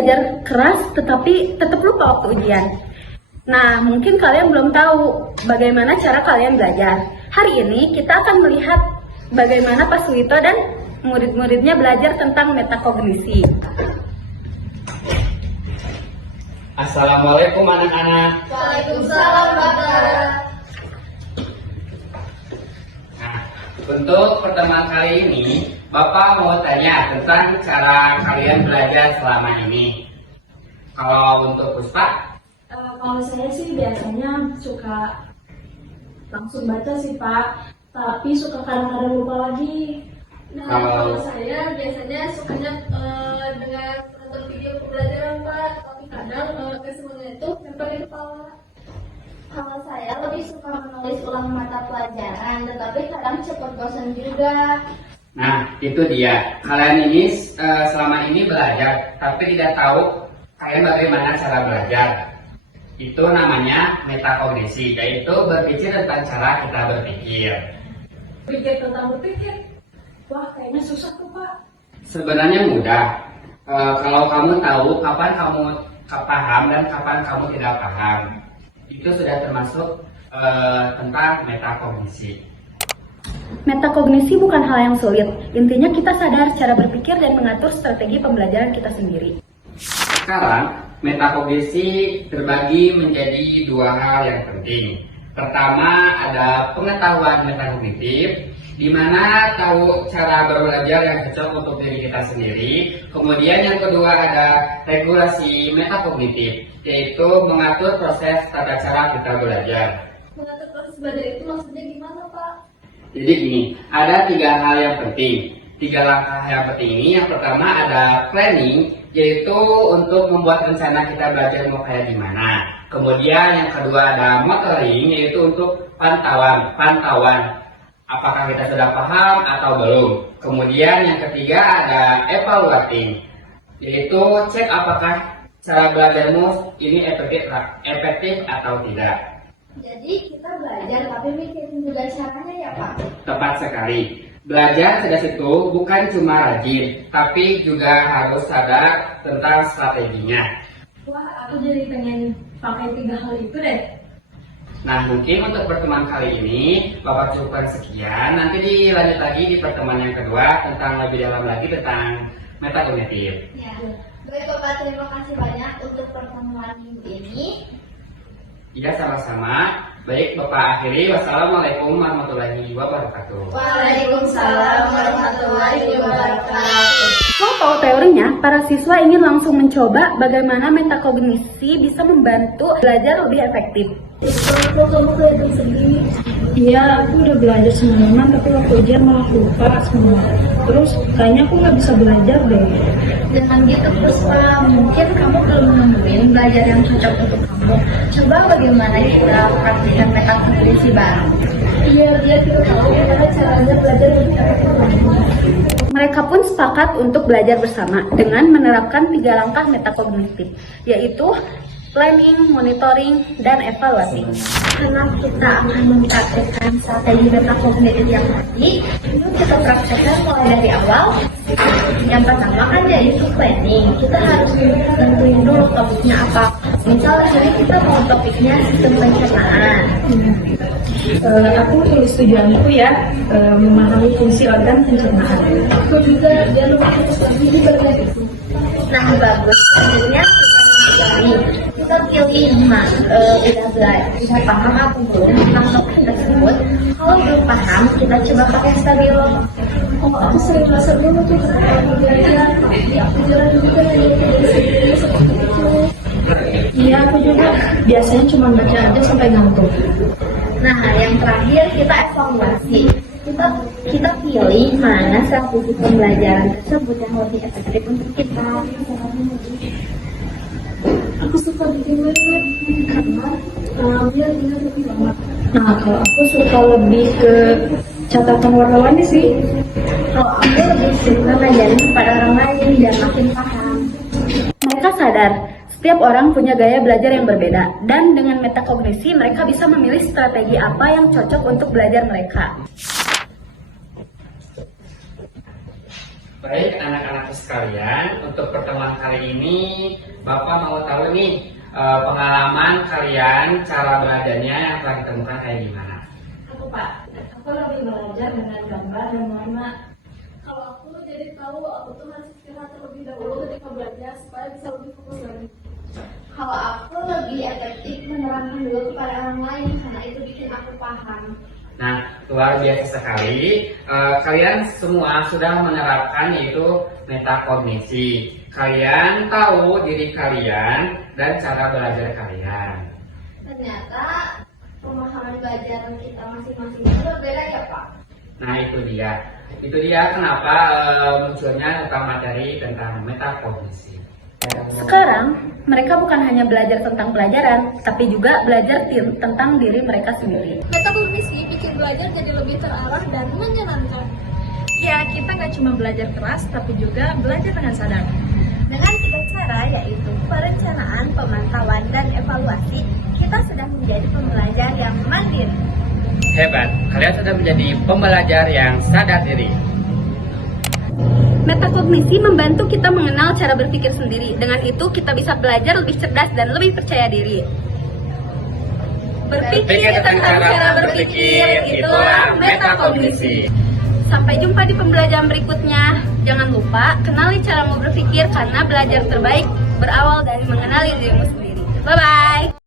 belajar keras tetapi tetap lupa waktu ujian. Nah, mungkin kalian belum tahu bagaimana cara kalian belajar. Hari ini kita akan melihat bagaimana Pak Suwito dan murid-muridnya belajar tentang metakognisi. Assalamualaikum anak-anak. Waalaikumsalam, Bapak. Nah, untuk pertemuan kali ini, Bapak mau tanya tentang cara kalian belajar selama ini. Kalau untuk Puspa, Kalau saya sih biasanya suka langsung baca sih Pak, tapi suka kadang-kadang lupa lagi. Nah, Kalau- kalau saya biasanya sukanya dengan nonton video pembelajaran, Pak. Tapi kadang kesemuanya itu nempel di kepala. Kalau saya lebih suka menulis ulang mata pelajaran, tetapi kadang cepat bosan juga. nah itu dia. Kalian ini selama ini belajar, tapi tidak tahu kalian bagaimana cara belajar. Itu namanya metakognisi, yaitu berpikir tentang cara kita berpikir. Pikir tentang berpikir, wah kayaknya susah tuh Pak. Sebenarnya mudah. Kalau kamu tahu kapan kamu paham dan kapan kamu tidak paham, itu sudah termasuk tentang metakognisi. Metakognisi bukan hal yang sulit. Intinya kita sadar cara berpikir dan mengatur strategi pembelajaran kita sendiri. Sekarang, metakognisi terbagi menjadi dua hal yang penting. Pertama, ada pengetahuan metakognitif, di mana tahu cara belajar yang cocok untuk diri kita sendiri. Kemudian yang kedua ada regulasi metakognitif, yaitu mengatur proses tata cara kita belajar. Mengatur proses belajar itu maksudnya gimana, Pak? Jadi gini, ada tiga hal yang penting. Tiga langkah yang penting ini, yang pertama ada planning, yaitu untuk membuat rencana kita belajar mau kayak gimana. Kemudian yang kedua ada monitoring, yaitu untuk pantauan. Apakah kita sudah paham atau belum. Kemudian yang ketiga ada evaluating, yaitu cek apakah cara belajarmu ini efektif atau tidak. Jadi kita belajar tapi mikirin juga caranya ya Pak. Tepat sekali. Belajar cerdas itu bukan cuma rajin, tapi juga harus sadar tentang strateginya. Wah aku jadi pengen pakai tiga hal itu deh. Nah, mungkin untuk pertemuan kali ini Bapak cukupkan sekian. Nanti dilanjut lagi di pertemuan yang kedua tentang lebih dalam lagi tentang metakognitif. Ya. Baik Bapak, terima kasih banyak untuk pertemuan minggu ini. Iya, sama-sama. Baik, Bapak akhiri. Wassalamualaikum warahmatullahi wabarakatuh. Waalaikumsalam warahmatullahi wabarakatuh. Mau tahu teorinya? Para siswa ingin langsung mencoba bagaimana metakognisi bisa membantu belajar lebih efektif. Kok kamu kelihatan sedih? Iya, aku udah belajar semalaman tapi waktu ujian malah lupa semua. Terus kayaknya aku nggak bisa belajar deh. Dengan gitu Puspa, mungkin kamu belum nemuin belajar yang cocok untuk kamu. Coba bagaimana kita praktikkan metakognisi bareng. Iya, dia juga tahu gimana caranya belajar lebih efektif. Mereka pun sepakat untuk belajar bersama dengan menerapkan 3 langkah metakognitif, yaitu planning, monitoring, dan evaluating. Karena kita akan mempraktekkan strategi metakognitif yang tadi, itu kita praktekkan mulai dari awal. Yang pertama kan yaitu planning. Kita harus tentuin dulu topiknya apa. Misal hari kita mau topiknya sistem pencernaan. Aku tulis tujuanku ya, memahami fungsi organ pencernaan. Aku juga jangan lupa tulis lagi di bagian itu. Nah bagus. Selanjutnya kita pilih udah belajar, udah paham apa belum tentang topik tersebut. Kalau belum paham, kita coba pakai stabilo. Oh, aku sering belajar dulu tuh kalau belajar, tapi aku jarang juga dari seperti itu. Iya, aku juga biasanya cuma baca aja sampai ngantuk. Nah, yang terakhir kita evaluasi. Kita pilih mana strategi pembelajaran tersebut yang lebih efektif untuk kita. Aku suka bikin web karena biar ingat lebih lama. Nah, kalau aku suka lebih ke catatan warna-warni sih. Kalau aku lebih suka ngajarin kepada orang lain biar makin paham. Mereka sadar setiap orang punya gaya belajar yang berbeda, dan dengan metakognisi mereka bisa memilih strategi apa yang cocok untuk belajar mereka. Baik anak-anak sekalian, untuk pertemuan kali ini Bapak mau tahu nih pengalaman kalian cara belajarnya yang telah ditemukan kayak gimana? Aku lebih belajar dengan gambar dan warna. Kalau aku jadi tahu aku tuh harus istirahat terlebih dahulu ketika belajar supaya bisa lebih fokus lagi. Kalau aku lebih efektif menerangkan dulu kepada orang lain karena itu bikin aku paham. Nah, luar biasa sekali. Kalian semua sudah menerapkan yaitu metakognisi. Kalian tahu diri kalian dan cara belajar kalian. Ternyata pemahaman belajar kita masing-masing itu berbeda ya Pak. Nah, itu dia. Itu dia kenapa munculnya tentang materi tentang metakognisi. Sekarang, mereka bukan hanya belajar tentang pelajaran, tapi juga belajar tentang diri mereka sendiri. Metakognisi bikin belajar jadi lebih terarah dan menyenangkan. Ya, kita nggak cuma belajar keras, tapi juga belajar dengan sadar. Dengan 3 cara yaitu perencanaan, pemantauan, dan evaluasi, kita sudah menjadi pembelajar yang mandiri. Hebat, kalian sudah menjadi pembelajar yang sadar diri. Metakognisi membantu kita mengenal cara berpikir sendiri. Dengan itu, kita bisa belajar lebih cerdas dan lebih percaya diri. Berpikir tentang cara berpikir, itulah metakognisi. Sampai jumpa di pembelajaran berikutnya. Jangan lupa, kenali caramu berpikir karena belajar terbaik berawal dari mengenali dirimu sendiri. Bye-bye!